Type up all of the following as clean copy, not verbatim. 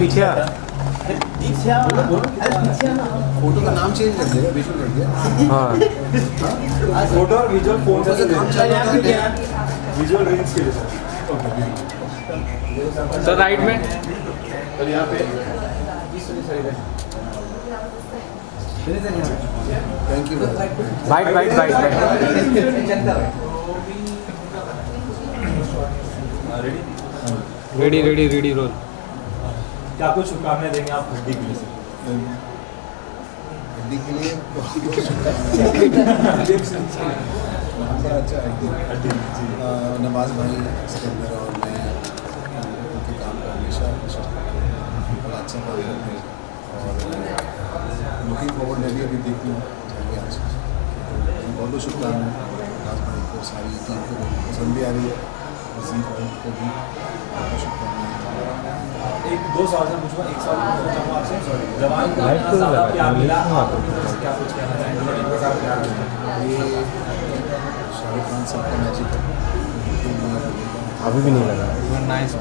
पीछे फोटो का नाम चेंज कर देगा, विजुअल कर दिया। हाँ फोटो और विजुअल फोन से काम चल रहा है। विजुअल रील्स के लिए सर राइट में और यहाँ पे thank you. White white white ready ready ready roll. क्या कुछ शुभकामनाएं देंगे आप हड्डी के लिए? हड्डी के लिए अच्छा हड्डी नवाज भाई सिकंदर और मैं उनके काम को हमेशा बड़ा अच्छा काम करते हैं और लुकिंग फॉरवर्ड मैं भी अभी देख लूँ जाएंगे आज। बहुत बहुत शुभकामनाएं नवाज भाई को, सारी टीम को पसंद भी आ रही है, वसीम भाई को भी बहुत शुभकामनाएं। एक दो सवाल से पूछूंगा, एक सवाल पूछना चाहूँगा आपसे। जवान को इतना ज़्यादा प्यार मिला, आप क्या कुछ कहना चाहेंगे? इतना ज़्यादा प्यार मिला ये शाहरुख खान साहब का मैजिक है, अभी भी नहीं लगा। नाइस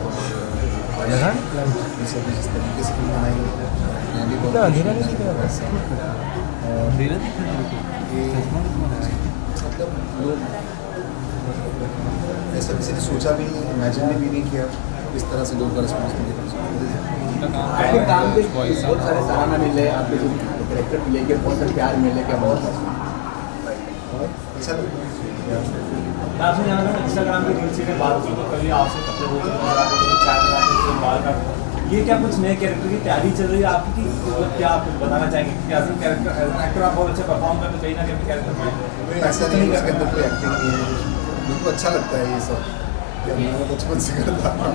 जिस तरीके से फिल्म बनाई मैं भी बहुत और ये मतलब लोग ऐसा किसी ने सोचा भी नहीं, इमेजिन भी नहीं किया इस तरह से लोग का रिस्पॉन्स मिलेगा। आपके काम पे बहुत सारे सराहना मिले, आपके जो कैरेक्टर मिले, के बहुत सारे प्यार मिले, क्या बहुत अच्छा मैं आपसे जानना चाहूँगा, इंस्टाग्राम की रील्स की बात की तो कभी आपसे कपड़े बोलते नजर आते हैं, चाय बनाते हैं, बाल काटते हैं, ये क्या कुछ नए कैरेक्टर की तैयारी चल रही है आपकी कि मतलब क्या आप कुछ बताना चाहेंगे कि एज कैरेक्टर एक्टर आप बहुत अच्छा परफॉर्म करते कहीं ना कहीं कैरेक्टर में ऐसा नहीं है, इसके अंदर कोई एक्टिंग नहीं है। मेरे को अच्छा लगता है ये सब, मैं बचपन से करता हूँ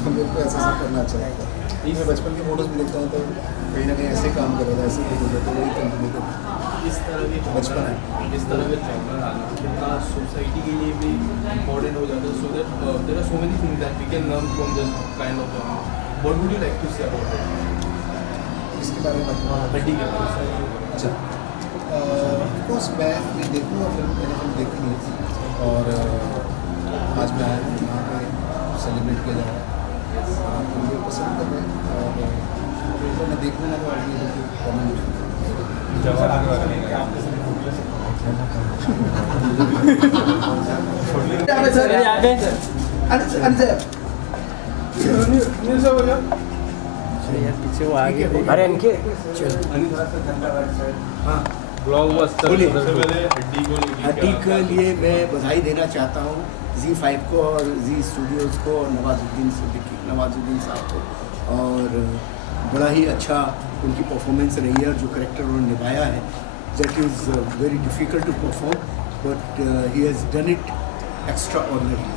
तो मेरे को ऐसा सब करना अच्छा लगता है। मैं बचपन के फोटोज भी देखता हूँ तो कहीं ना कहीं ऐसे काम कर रहा था, ऐसे फोटो देते वही कंटिन्यू करता हूँ। इस तरह के बचपन है। इस तरह के ट्रॉमर आना कितना सोसाइटी के लिए भी इम्पोर्टेंट हो जाता है, so that there are so many things that we can learn from this kind of what would you like to say about it? इसके बारे में हड्डी के बारे में। अच्छा बस मैं देखूँगा फिल्म, मैंने फिल्म देखी नहीं और आज मैं आया हूँ यहाँ पे सेलिब्रेट किया जा रहा है, तो लोग पसंद कर रहे हैं और मैं देख लूँगा तो आगे कमेंट जवान आगे वाले हैं क्या आपके साथ पीछे वो आगे। अरे इनके हाँ ब्लॉकबस्टर हड्डी के लिए मैं बधाई देना चाहता हूँ Z5 को और जी स्टूडियोज़ को और नवाजुद्दीन साहब को, और बड़ा ही अच्छा उनकी परफॉर्मेंस रही है और जो करेक्टर उन्होंने निभाया है that is very difficult to perform but he has done it extraordinary.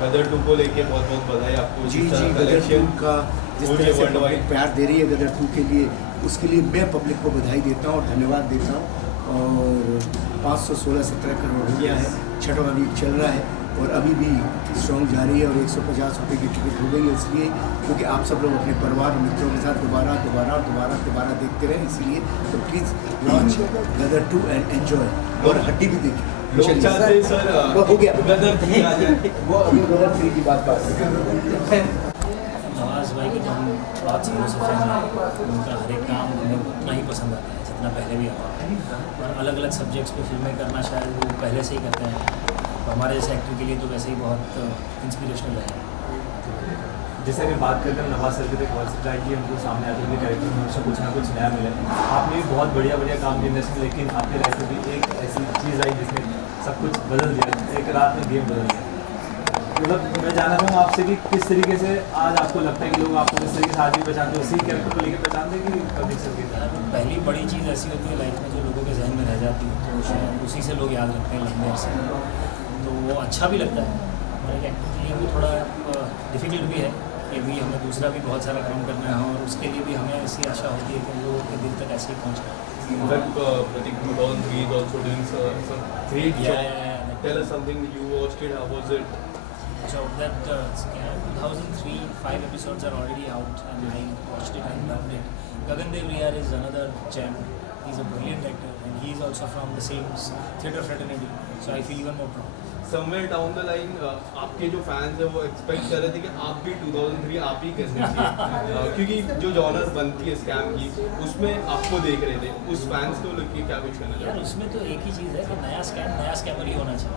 Gadar 2 को लेके बहुत बहुत बधाई आपको। जी गदर 2 का जिस तरह से पब्लिक प्यार दे रही है गदर 2 के लिए, उसके लिए मैं पब्लिक को बधाई देता हूँ और धन्यवाद देता हूँ। और 516-17 करोड़ हो गया है, 6वां वीक चल रहा है और अभी भी स्ट्रॉन्ग जारी है और 150 रुपये की टिकट हो गई है, इसलिए क्योंकि आप सब लोग अपने परिवार और मित्रों के साथ दोबारा देखते रहें, इसलिए तो please watch Gadar 2 and enjoy. और हड्डी भी देखिए, लोग चाहते हैं सर वो हो गया गदर 3 आ जाए। वो अभी गदर 3 की बात कर नवाज़ भाई की तो हम बहुत सालों से फैन हैं, उनका हर एक काम हमें उतना ही पसंद आता है जितना पहले भी आता है, और अलग अलग सब्जेक्ट्स पे फिल्में करना शायद वो पहले से ही करते हैं, तो हमारे जैसे एक्टर के लिए तो वैसे ही बहुत इंस्पिरेशनल है। जैसे कि बात करते हैं नवाज सर की, तो वर्सिटैलिटी हमको सामने आते हुए कैरेक्टर में हमेशा कुछ ना कुछ नया मिले। आपने भी बहुत बढ़िया काम किया इंडस्ट्री, लेकिन आपकी लाइफ में भी एक ऐसी चीज़ आई जिसने सब कुछ बदल दिया, एक रात में गेम बदल दिया। मतलब मैं जानना चाहूँगा आपसे कि किस तरीके से आज आपको लगता है कि लोग आपको किस तरीके से आज भी पहचानते हैं, उसी कैरेक्टर को लेकर पहचानते हैं कि कभी सर की पहली बड़ी चीज़ ऐसी होती है लाइफ में जो लोगों के जहन में रह जाती है, तो शायद उसी से लोग याद रखते हैं लंबे अरसे, तो वो अच्छा भी लगता है। और एक एक्टर के लिए भी थोड़ा डिफ़िकल्ट भी है कि भी हमें दूसरा भी बहुत सारा काम करना है, और उसके लिए भी हमें ऐसी आशा होती है कि लोगों के दिल तक ऐसे ही पहुँच जाए। In fact, Pratik 2003 is also doing some great job. Tell us something, you watched it, how was it? So that 2003, 5 episodes are already out and I watched it and loved it. Gagan Dev Riyar is another gem. He's a brilliant actor and he is also from the same theatre fraternity. So I feel even more proud. Somewhere down the line आपके जो fans है वो expect कर रहे थे कि आप भी 2003 आप ही करने चाहिए क्योंकि जो जॉनर बनती है स्कैम की उसमें आपको देख रहे थे, उस फैंस को लेके क्या कुछ करना यार चाहिए? उसमें तो एक ही चीज़ है कि नया स्कैमर ही होना चाहिए।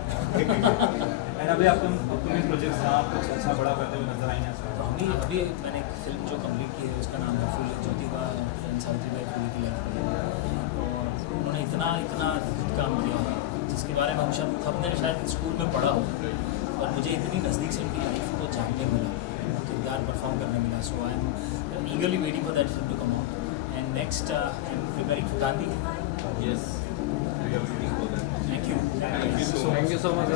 एंड अभी आपको अपकमिंग प्रोजेक्ट्स जहाँ आप कुछ अच्छा बड़ा करते हुए नजर आएंगे तो अभी मैंने एक फिल्म जो कंप्लीट की है उसका नाम है फूले ज्योतिबा एंड सावित्रीबाई फूले की लाइफ पर, और उन्होंने इतना अद्भुत काम किया है जिसके बारे में हम सबने शायद स्कूल में पढ़ा हो, और मुझे इतनी नज़दीक से उनकी लाइफ को जानने मिला, किरदार परफॉर्म करने मिला। So I am eagerly waiting for that film to come out and next I am preparing for Gandhi. Yes, we are waiting for that. Thank you. Thank you so much.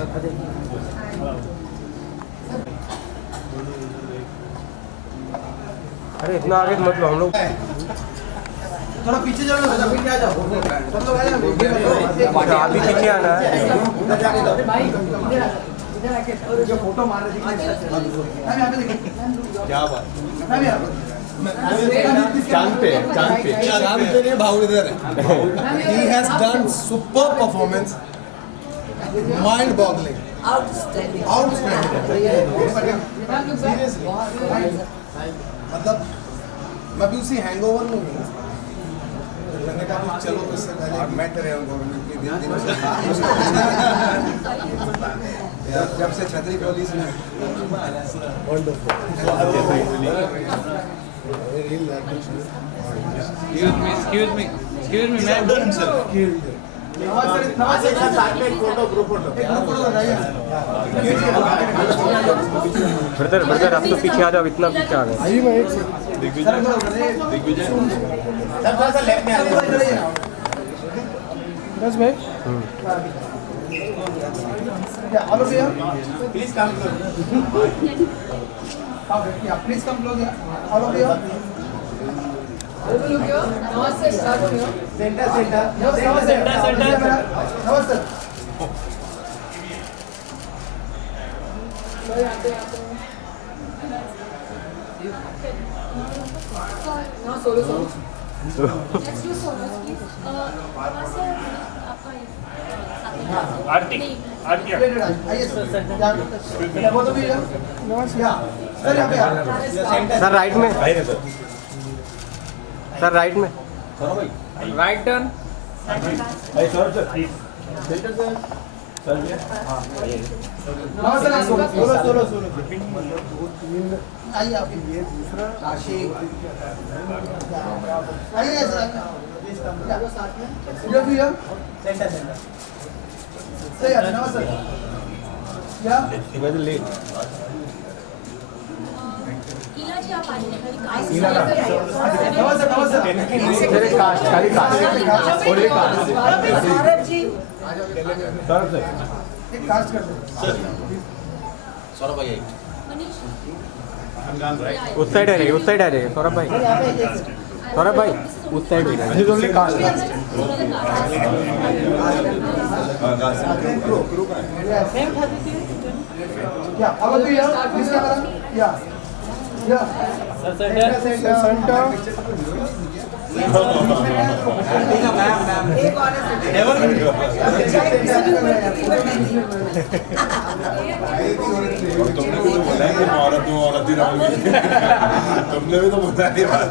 अरे इतना आगे मत लो, हम लोग थोड़ा पीछे जाओ ना, पीछे आ जाओ, सब लोग आ जाओ, आप भी पीछे आना है। उधर जाके दो भाई, इधर आके जो फोटो मार रहे थे यहाँ पे देखिए, क्या बात, चांद पे नहीं भाव इधर है। He has done super performance, mind boggling, Outstanding. seriously। मतलब मैं भी उसी हैंगओवर में हूँ। मैंने कहा चलो उससे पहले मैं तेरे गवर्नमेंट के दिन जब से छतरी पुलिस में Excuse me, man. नमस्ते सर, साथ में एक फोटो, ग्रुप फोटो, ब्रदर आप तो पीछे आ जाओ, इतना पीछे आ गए। सर लेफ्ट में आ जाइए। All of you, please come close. Please come close. All of you. नमस्ते सर। Center. नमस्ते। No, solo. Let's do solos, please. नमस्ते आपका आइए सर। वो तो भी नमस्कार। सर यहाँ पे आ। सर राइट में, सर राइट में, राइट टर्न। नमस्ते सोलो। आइए आप ये दूसरा काशी आइए सर इधर भी है सेंटर सही है। नमस्ते क्या ईला जी आप आइए। नमस्ते तेरे कास्ट खाली कास्ट और ये कास्ट सौरभ जी एक कास्ट कर दो मनीष उस साइड आ रहे सौरभ भाई उस साइड ही क्या अब भी है किसका करा या सेंटर एक और तुमने भी तो बोला है कि औरत ही रहूंगी। तुमने भी तो बोला है बात।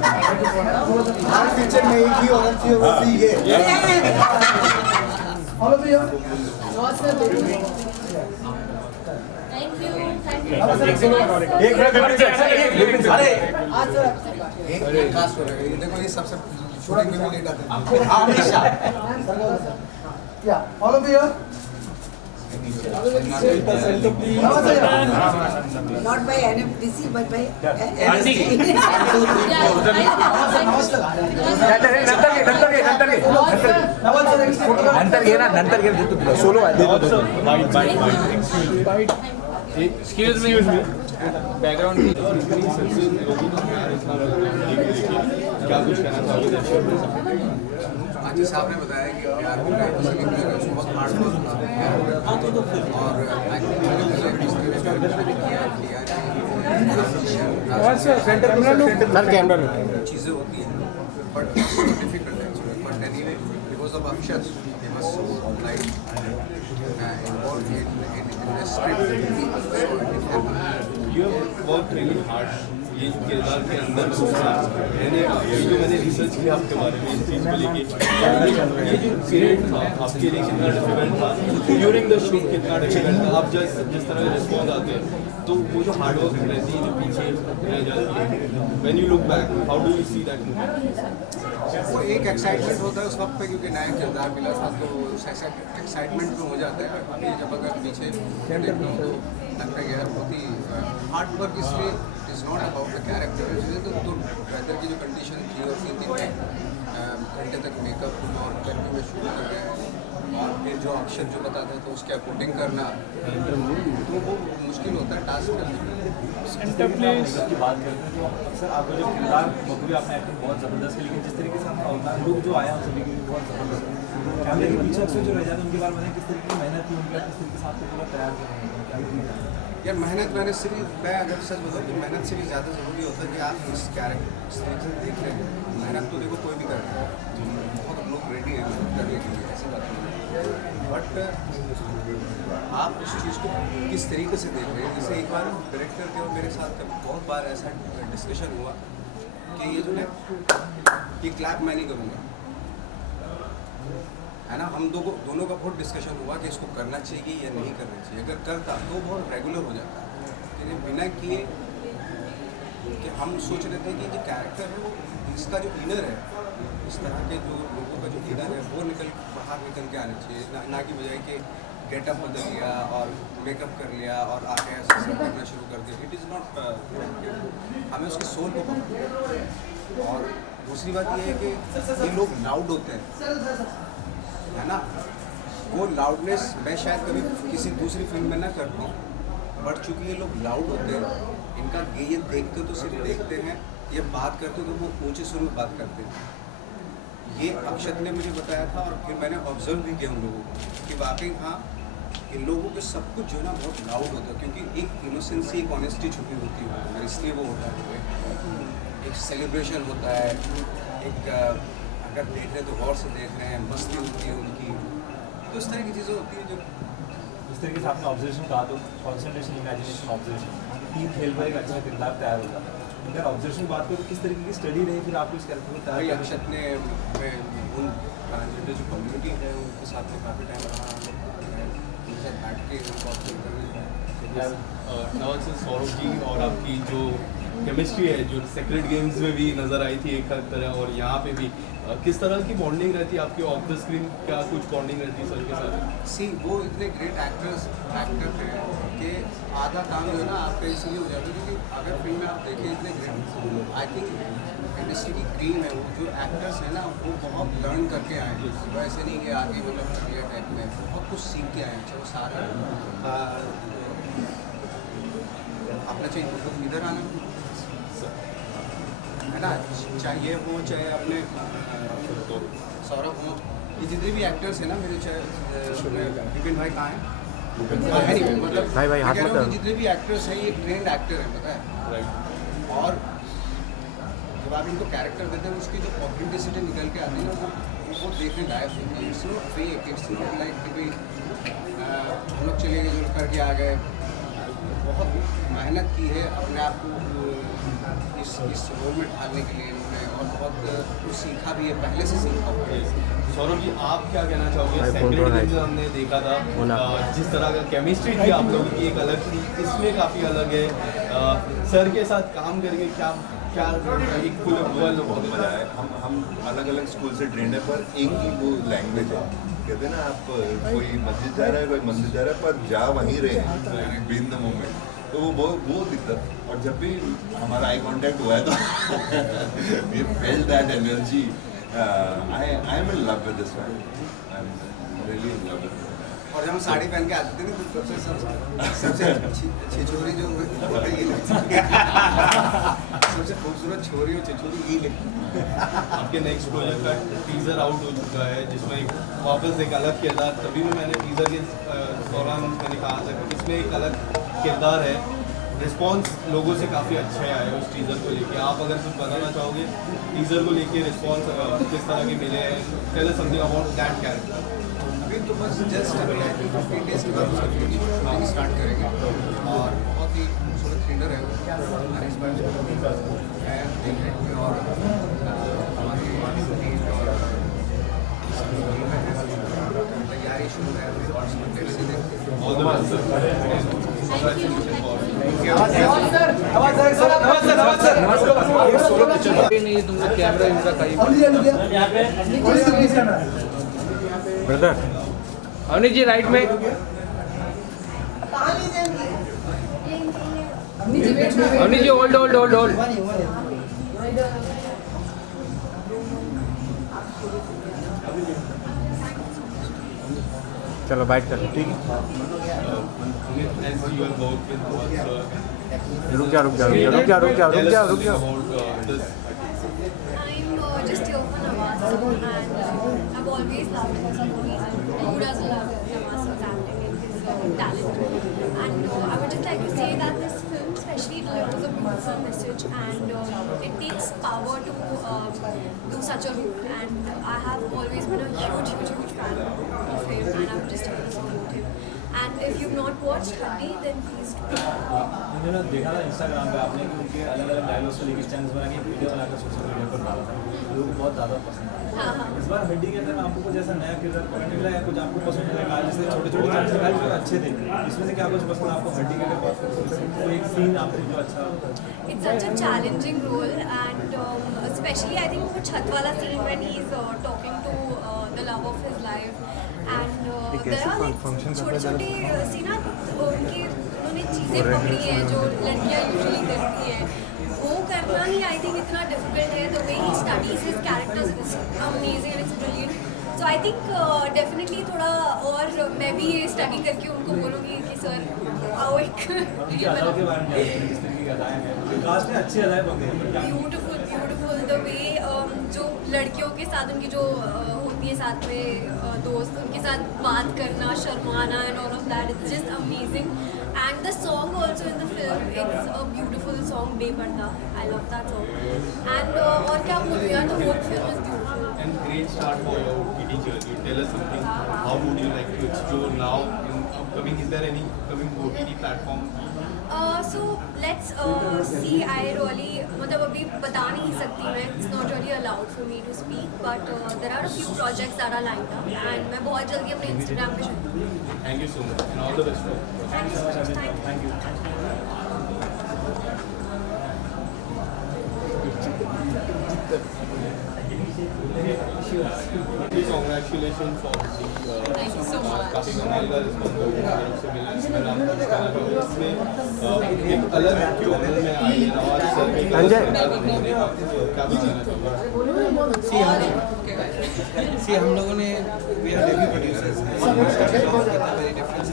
हर पिक्चर में एक ही औरत थी, वो थी ये। All of you thank you. एक कास्ट हो रहा है। देखो ये सबसे शूटिंग में भी लेट आते हैं। या all of you Not by NFDC but by excuse me background क्या कुछ कहना चाहोगे? आज जैसे आपने बताया कि प्यार को बहुत हार्ड वर्क और सर कैमरा लो चीज़ें होती हैं but difficult actually but anyway because of अक्षर they must so like involve in इन्होंने script You have worked really hard. ये किरदार के अंदर रहने का, ये जो मैंने रिसर्च किया आपके बारे में इस चीज़ को लेके, ये जो पीरियड था आपके लिए कितना डिफिकल्ट था, ड्यूरिंग द शूट कितना डिफिकल्ट था, आप जिस तरह रिस्पॉन्स आते हैं, तो वो जो हार्ड वर्क रहती है जो पीछे रह जाती है, when you look back how do you see that movie? वो एक एक्साइटमेंट होता है उस वक्त पे, क्योंकि नया किरदार मिला था तो उस एक्साइटमेंट में हो जाता है। अभी जब अगर पीछे देखता हूँ तो लगता है यार बहुत ही हार्ड वर्क, इसलिए is not about the character. तो वेदर की जो कंडीशन थी और 3 घंटे तक मेकअप और गर्मी में शूट कर रहे हैं, और फिर जो ऑप्शन जो बताते हैं तो उसके अकॉर्डिंग करना, तो वो मुश्किल होता है टास्क करना। की बात करते हैं तो सर आपका जो किरदार बखूबी आपने एक्टिंग बहुत ज़बरदस्त है, लेकिन जिस तरीके से आपका अवतार लुक जो आया सभी के लिए बहुत ज़बरदस्त है। कैमरे के पीछे अक्सर जो रह जाते हैं उनके बारे में किस तरीके की मेहनत थी उनका, किस तरीके से आपको पूरा तैयार करेंगे? यार मेहनत से भी, मैं अगर सच बताऊँ तो मेहनत से भी ज़्यादा ज़रूरी होता है कि आप इस कैरेक्टर से देख रहे हैं। मेहनत तो देखो कोई भी कर रहा है, बहुत लोग रेडी हैं करने के लिए, ऐसी बात नहीं है, बट आप उस चीज़ को किस तरीके से देख रहे हैं। जैसे एक बार डायरेक्टर के और मेरे साथ बहुत बार ऐसा डिस्कशन हुआ कि ये जो है ये क्लैप मैं नहीं करूँगा, है ना। हम दोनों का बहुत डिस्कशन हुआ कि इसको करना चाहिए या नहीं करना चाहिए। अगर करता तो बहुत रेगुलर हो जाता है, लेकिन बिना किए कि हम सोच रहे थे कि जो कैरेक्टर है वो इसका जो इनर है, इस तरह के जो लोगों का जो इनर है वो बाहर निकल के आना चाहिए, ना कि बजाय कि गेटअप बदल लिया और मेकअप कर लिया और आके ऐसे सब करना शुरू कर दिया। इट इज़ नॉट, हमें उसके सोल को पकड़ना। और दूसरी बात ये है कि ये लोग लाउड होते हैं, है ना। वो लाउडनेस मैं शायद कभी किसी दूसरी फिल्म में ना कर पाऊँ, बट चूँकि ये लोग लाउड होते हैं, इनका ये देखते तो सिर्फ देखते हैं, ये बात करते तो वो ऊंचे सुर में बात करते हैं। ये अक्षत ने मुझे बताया था और फिर मैंने ऑब्जर्व भी किया उन लोगों को कि वाकई हाँ, इन लोगों के सब कुछ जो है ना बहुत लाउड होता है, क्योंकि एक इनोसेंसी, एक ऑनेस्टी छुपी होती है, इसलिए वो होता है। एक सेलिब्रेशन होता है, एक अगर देख रहे हैं तो गौर से देख रहे हैं, मस्ती होती है उनकी, तो इस तरह की चीज़ें होती हैं जो जिस तरीके से आपने ऑब्जर्वेशन कहा, तो कॉन्सेंट्रेशन, इमेजिनेशन, ऑब्जर्वेशन, 3 खेल पर एक अच्छा किरदार तैयार होता है। अगर ऑब्जर्वेशन बात करें तो किस तरीके की स्टडी रही फिर आपको इस कैरेक्टर को तैयार? अक्षत ने उन ट्रांसजेंडर जो कम्युनिटी है उनके साथ में काफ़ी टाइम रहा, उनके साथ बैठ के उनको ऑब्जर्व करने। नवाज सौरभ जी और आपकी जो केमिस्ट्री है जो सेक्रेट गेम्स में भी नज़र आई थी एक तरह, और यहाँ पे भी किस तरह की बॉन्डिंग रहती है आपकी ऑफ द स्क्रीन? क्या कुछ बॉन्डिंग रहती है सर के साथ? सी वो इतने ग्रेट एक्टर थे कि आधा काम जो है ना आपका इसलिए हो जाता है क्योंकि अगर फिल्म में आप देखें इतने ग्रेट, आई थिंक इंडस्ट्री की क्रीम है वो जो एक्टर्स हैं ना, वो बहुत लर्न करके आए हैं। वैसे नहीं कि आगे मतलब करियर टाइप में बहुत कुछ सीख के आए हैं। चाहे वो सारे अपना चाहिए इधर आना है ना, चाहिए हो चाहे अपने सौरभ हो, ये जितने भी एक्टर्स हैं ना मेरे, चाहे विपिन भाई कहाँ हैं, मतलब भाई हाथ मत करो। जितने भी एक्टर्स हैं ये ट्रेंड एक्टर हैं, पता है। और जब आप इनको कैरेक्टर देते हैं उसकी जो ऑथेंटिसिटी निकल के आती है ना, वो देखने लायक होती है। It's not fake, it's not like कि हम लोग चले गए जो करके आ गए। बहुत मेहनत की है अपने आप को इस रोल में ढालने के लिए इन्होंने, और बहुत कुछ सीखा भी है, पहले से सीखा हुआ है। सौरभ जी आप क्या कहना चाहोगे? सेक्रेट गेम्स हमने देखा था, जिस तरह का केमिस्ट्री थी आप लोगों की एक अलग थी, इसमें काफ़ी अलग है। सर के साथ काम करके क्या एक फुल बहुत मजा आया। हम अलग अलग स्कूल से ट्रेंड है पर एक ही वो लैंग्वेज है। कहते हैं ना, आप कोई मस्जिद जा रहा है, कोई मंदिर जा रहा है, पर जा वहीं रहे हैं बीन द मोमेंट, तो वो दिक्कत। और जब भी हमारा आई कांटेक्ट हुआ है तो we felt that energy. I am in love with this man, I am really in love with. और जब हम साड़ी पहन के आते थे ना तो सबसे छिछोरी जो सबसे खूबसूरत छोरी और छिछोरी ये लगती। आपके नेक्स्ट प्रोजेक्ट का टीजर आउट हो चुका है जिसमें वापस एक अलग किरदार, तभी भी मैंने टीजर के दौरान मैंने कहा था कि इसमें एक अलग किरदार है। रिस्पांस लोगों से काफ़ी अच्छे आए उस टीज़र को लेके। आप अगर कुछ बताना चाहोगे टीज़र को लेके, रिस्पांस किस तरह के मिले हैं? Tell us something about that character. अभी तो बस जस्ट अभी 15 डेज के बाद उसका शूटिंग स्टार्ट करेंगे और बहुत ही खूबसूरत थ्रिलर है हरीश भाई देख रहे हैं और हमारी टीम और तैयारी शुरू है और फिर से देखते हैं। नहीं तुम लोग कैमरा कहीं ब्रदर अवनी जी राइट में अवनी जी होल्ड होल्ड होल्ड होल्ड चलो बाइट कर ठीक है रुक जा रुक जा रुक जा रुक जा रुक जा रुक जा I'm just here for Nawaz and I've always loved his movies and who doesn't love Nawaz's acting and his talent. And I would just like to say that this film especially delivers a beautiful message and it takes power to do such a role, and I have always been a huge fan of him and I'm just here to support him. And if you've not watched Honey, then please do. मैंने ना देखा था Instagram पे आपने कि उनके अलग अलग डायलॉग्स को लेकर चैनल्स बना के वीडियो बनाकर सोशल मीडिया पर डाला था, लोगों को बहुत ज़्यादा पसंद आया। इस बार हड्डी के अंदर आपको कुछ ऐसा नया किरदार करने मिला या कुछ आपको पसंद लगा, जैसे छोटे छोटे चांस निकाले जो अच्छे थे, इसमें से क्या कुछ पसंद आपको हड्डी के अंदर? कोई एक सीन आपको जो अच्छा? It's such a challenging role and especially I think for छत वाला scene when he's talking to the love of his life and there are like छोटे-छोटे scene ना उनकी उन्होंने चीज़ें पकड़ी हैं जो लड़कियाँ usually करती हैं, वो करना ही I think इतना difficult है. The way he studies his characters is amazing and it's brilliant. So I think definitely थोड़ा और मैं भी ये study करके उनको बोलूँगी कि सर आओ एक ये बना. Beautiful, the way जो लड़कियों के साथ उनकी जो होती है साथ में दोस्त, उनके साथ बात करना, शर्माना and all of that, it's just amazing. And the song also in the film, it's a beautiful song, Beparda. I love that song. And और क्या बोलूँ यार, the whole film is beautiful. And great start for your OTT journey. Tell us something. How would you like to explore now in upcoming? Is there any coming OTT platform? So let's see. I really मतलब अभी बता नहीं सकती मैं. It's not really allowed for me to speak, but there are a few projects that are lined up, and मैं बहुत जल्दी अपने Instagram पे शेयर करूँगी. Thank you so much and all the best. Thank you so much. Thank you. Congratulations for the Thank you so much. काफी कमाल का response हो गया आपसे मिला मैं आपको बताना चाहूँगा इसमें एक अलग जॉनर में आई है नवाज सर की क्या बताना चाहूँगा? सी हम लोगों ने वी आर डेब्यू प्रोड्यूसर्स हैं, very different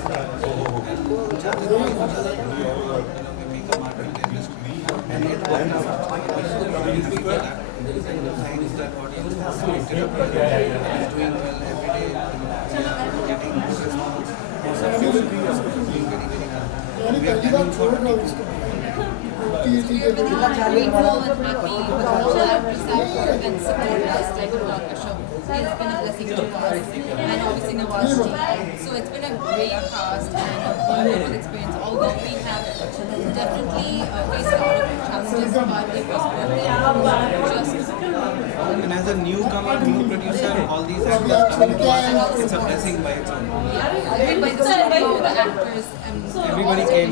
It's been a blessing to us and obviously Nawaz ji. So it's been a great cast and a wonderful experience. Although we have definitely faced a lot of challenges, but it was worth it. Just and as a newcomer, new producer, all these actors coming to us, it's a blessing by its own. by the studio, the actors, and Everybody came.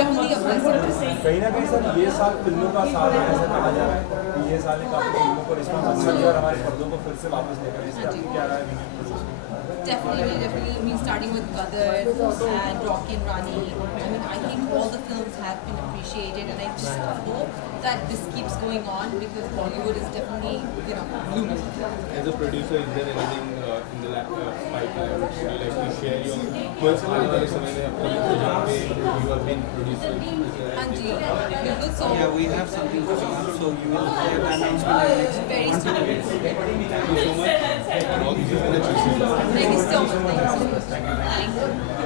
definitely a blessing. कहीं ना कहीं sir ये साल फिल्मों का साल है, ऐसा कहा जा रहा है कि ये साल काफी फिल्मों को रिस्पॉन्स अच्छा दिया और हमारे पर्दों को फिर से वापस लेकर इस बार क्या रहा है? Definitely. I mean, starting with Gadar and Rocky and Rani. I mean, I think all the films have been appreciated, and I just hope that this keeps going on because Bollywood is definitely, blooming. As a producer, is there anything in the pipeline would you like to share your first आने वाले समय में अपनी जहाँ पे you have been producer? Anji, बिल्कुल so. Yeah, we have something coming up, so you will hear the announcement in the next Very 1 to 2 days. Thank you so much and all the best. Thank you so much. Thank you so much. Thank you.